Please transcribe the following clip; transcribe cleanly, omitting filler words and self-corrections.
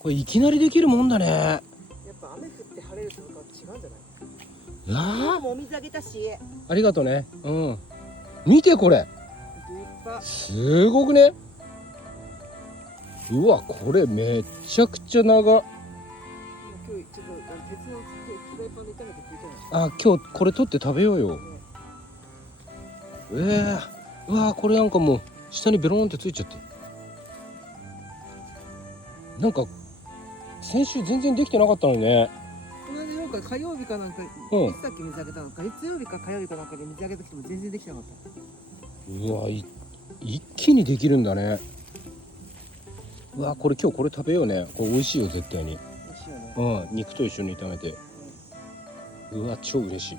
これいきなりできるもんだね。やっぱ雨降って晴れるとか違うんじゃない？もうお水あげたし。ありがとうね。見てこれ。すごくね。うわ、これめちゃくちゃ長。今日ちょっと鉄のフライパンで炒めてくれたの。あ、今日これ取って食べようよ。うわ、これなんかもう下にベローンってついちゃって。なんか先週全然できてなかったのにね。この間なんか火曜日かなんか、いつだっけ水あげたのか、月曜日か火曜日かなんかで水あげた時も全然できてなかった。うわ、一気にできるんだね。うわ、これ今日これ食べようね。これ美味しいよ絶対に。美味しいよね。肉と一緒に炒めて。うわ、超嬉しい。